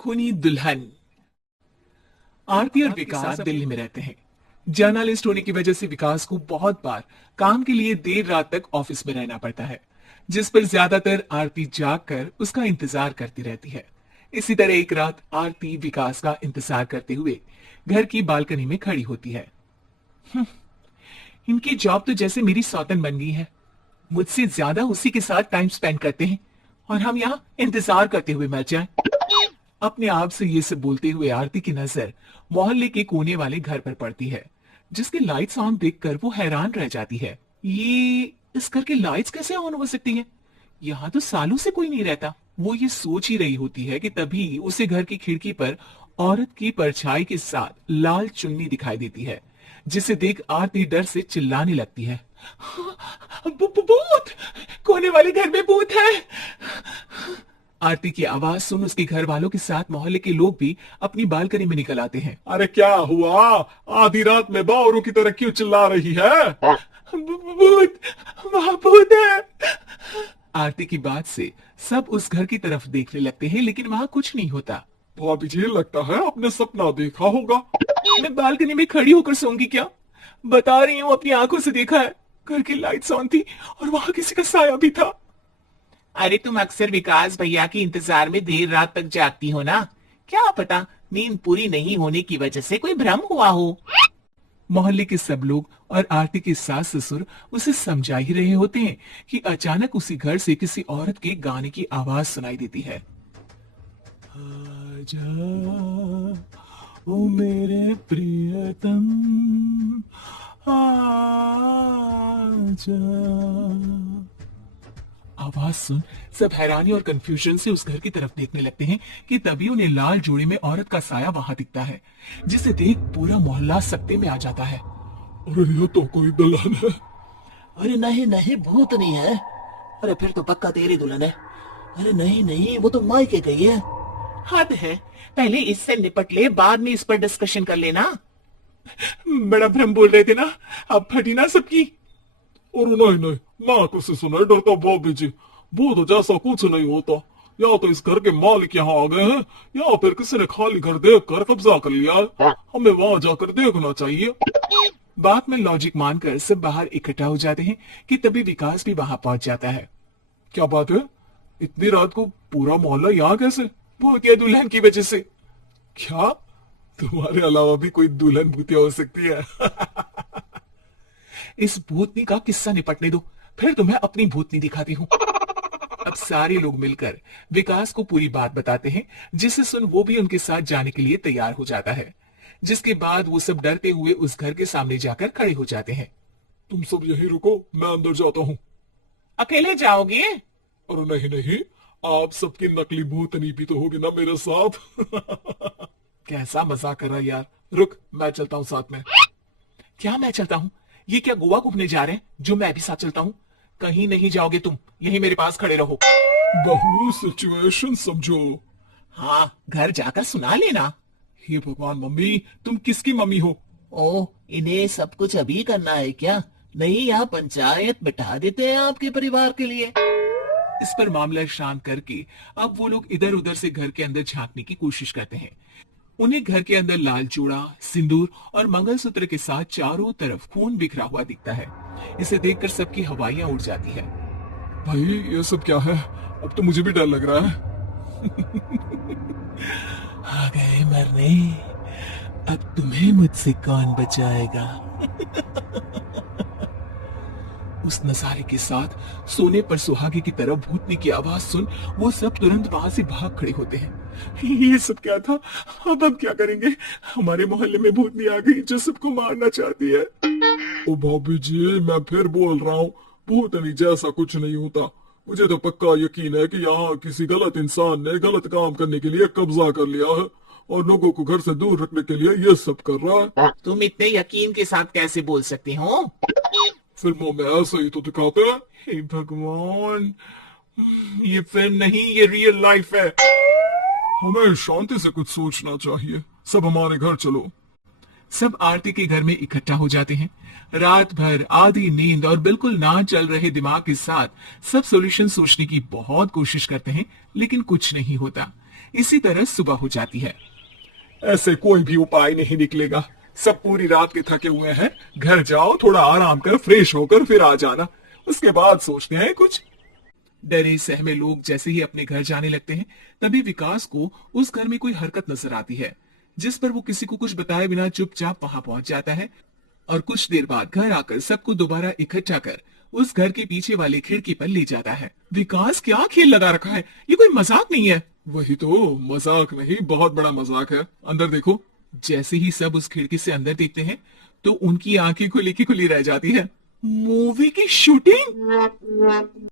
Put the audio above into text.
खूनी दुल्हन। आरती और विकास दिल्ली में रहते हैं। जर्नलिस्ट होने की वजह से विकास को बहुत बार काम के लिए देर रात तक ऑफिस में रहना पड़ता है, जिस पर ज्यादातर आरती जाग कर उसका इंतजार करती रहती है। इसी तरह एक रात आरती विकास का इंतजार करते हुए घर की बालकनी में खड़ी होती है। इनकी जॉब तो जैसे मेरी सौतन बन गई है। मुझसे ज्यादा उसी के साथ टाइम स्पेंड करते हैं और हम यहाँ इंतजार करते हुए मर जाएं। अपने आप से ये सब बोलते हुए आरती की नजर मोहल्ले के कोने वाले घर पर पड़ती है, जिसके लाइट्स ऑन देखकर वो हैरान रह जाती है। ये इस घर की लाइट्स कैसे ऑन हो सकती हैं? यहाँ तो सालों से कोई नहीं रहता। वो ये सोच ही रही होती है कि तभी उसे घर की खिड़की पर औरत की परछाई के साथ लाल चुन्नी दिखाई देती है, जिसे देख आरती डर से चिल्लाने लगती है। भूत! कोने वाले घर में भूत है। आरती की आवाज सुन उसके घर वालों के साथ मोहल्ले के लोग भी अपनी बालकनी में निकल आते हैं। अरे क्या हुआ? आधी रात में बावरों की तरह क्यों चिल्ला रही है? भूत! वहां भूत है। आरती की बात से सब उस घर की तरफ देखने लगते हैं, लेकिन वहां कुछ नहीं होता। भाभी जी, लगता है आपने सपना देखा होगा। मैं बालकनी में खड़ी होकर सोऊंगी क्या? बता रही हूँ, अपनी आंखों से देखा है। घर की लाइट्स ऑन थी और वहां किसी का साया भी था। अरे तुम अक्सर विकास भैया के इंतजार में देर रात तक जागती हो ना, क्या पता नींद पूरी नहीं होने की वजह से कोई भ्रम हुआ हो। मोहल्ले के सब लोग और आरती के सास ससुर उसे समझा ही रहे होते हैं कि अचानक उसी घर से किसी औरत के गाने की आवाज सुनाई देती है। आजा ओ मेरे प्रियतम, आजा। आवाज सुन सब हैरानी और कंफ्यूजन से उस घर की तरफ देखने लगते हैं कि तभी उन्हें लाल जोड़ी में औरत का साया वहां दिखता है, जिसे देख पूरा मोहल्ला सकते में आ जाता है। अरे ये तो कोई दुल्हन है। अरे नहीं नहीं, भूत नहीं है। अरे फिर तो पक्का तेरी दुल्हन है। अरे नहीं नहीं, वो तो मायके गई है। हद है, पहले इससे निपट ले, बाद में इस पर डिस्कशन कर लेना। बड़ा भ्रम बोल रहे थे ना, अब फटी ना सबकी। और नहीं नहीं, मैं किसी से नहीं डरता भाभी जी। भूत जैसा कुछ नहीं होता। या तो इस घर के मालिक यहाँ आ गए हैं, या फिर किसी ने खाली घर देख कर कब्जा कर लिया है। हमें वहां जाकर देखना चाहिए। बात में लॉजिक मानकर सब बाहर इकट्ठा हो जाते हैं कि तभी विकास भी वहां पहुंच जाता है। क्या बात है? इतनी रात को पूरा मोहल्ला यहाँ कैसे? भूतिया दुल्हन की वजह से। क्या तुम्हारे अलावा भी कोई दुल्हन भूतिया हो सकती है? इस भूतनी का किस्सा निपटने दो, फिर तुम्हें अपनी भूतनी दिखाती हूँ। अब सारे लोग मिलकर विकास को पूरी बात बताते हैं, जिसे सुन वो भी उनके साथ जाने के लिए तैयार हो जाता है। जिसके बाद वो सब डरते हुए उस घर के सामने जाकर खड़े हो जाते हैं। तुम सब यहीं रुको, मैं अंदर जाता हूँ। अकेले जाओगे? अरे नहीं नहीं, आप सबकी नकली भूतनी भी तो होगी ना मेरे साथ। कैसा मजाक कर रहा है यार। रुक, मैं चलता हूँ साथ में। क्या मैं चलता हूँ? ये क्या गोवा घूमने जा रहे हैं जो मैं भी साथ चलता हूँ? कहीं नहीं जाओगे तुम, यहीं मेरे पास खड़े रहो। बहू, सिचुएशन समझो। हाँ, घर जाकर सुना लेना। हे भगवान, मम्मी तुम किसकी मम्मी हो? ओ, इन्हें सब कुछ अभी करना है क्या? नहीं, यहाँ पंचायत बिठा देते हैं आपके परिवार के लिए। इस पर मामला शांत करके अब वो लोग इधर उधर से घर के अंदर झांकने की कोशिश करते हैं। उन्हें घर के अंदर लाल चूड़ा, सिंदूर और मंगलसूत्र के साथ चारों तरफ खून बिखरा हुआ दिखता है। इसे देखकर सबकी हवाइयां उड़ जाती है। भाई ये सब क्या है? अब तो मुझे भी डर लग रहा है। आ गए मरने, अब तुम्हें मुझसे कौन बचाएगा? उस नजारे के साथ सोने पर सुहागे की तरफ भूतनी की आवाज सुन वो सब तुरंत वहां से भाग खड़े होते हैं। ये सब क्या था? अब हम क्या करेंगे? हमारे मोहल्ले में भूतनी आ गई जो सबको मारना चाहती है। ओ भाभी जी, मैं फिर बोल रहा हूँ, भूतनी जैसा कुछ नहीं होता। मुझे तो पक्का यकीन है कि यहाँ किसी गलत इंसान ने गलत काम करने के लिए कब्जा कर लिया है और लोगों को घर से दूर रखने के लिए ये सब कर रहा है। तुम इतने यकीन के साथ कैसे बोल सकते हो? फिल्मों में ऐसे ही तो दिखाते हैं। हे भगवान, ये फिल्म नहीं, ये रियल लाइफ है। हमें शांति से कुछ सोचना चाहिए। सब हमारे घर चलो। सब आरती के घर में इकट्ठा हो जाते हैं। रात भर आधी नींद और बिल्कुल ना चल रहे दिमाग के साथ सब सॉल्यूशन सोचने की बहुत कोशिश करते हैं, लेकिन कुछ नहीं होता। इसी तरह सुबह हो जाती है। ऐसे कोई भी उपाय नहीं निकलेगा। सब पूरी रात के थके हुए हैं। घर जाओ, थोड़ा आराम कर, फ्रेश होकर फिर आ जाना। उसके बाद सोचते हैं कुछ। डरे सहमे लोग जैसे ही अपने घर जाने लगते हैं, तभी विकास को उस घर में कोई हरकत नजर आती है, जिस पर वो किसी को कुछ बताए बिना चुपचाप वहां पहुंच जाता है और कुछ देर बाद घर आकर सबको दोबारा इकट्ठा कर उस घर के पीछे वाली खिड़की पर ले जाता है। विकास क्या खेल लगा रखा है, ये कोई मजाक नहीं है। वही तो, मजाक नहीं, बहुत बड़ा मजाक है। अंदर देखो। जैसे ही सब उस खिड़की से अंदर देखते हैं तो उनकी आंखें खुली की खुली रह जाती है। मूवी की शूटिंग।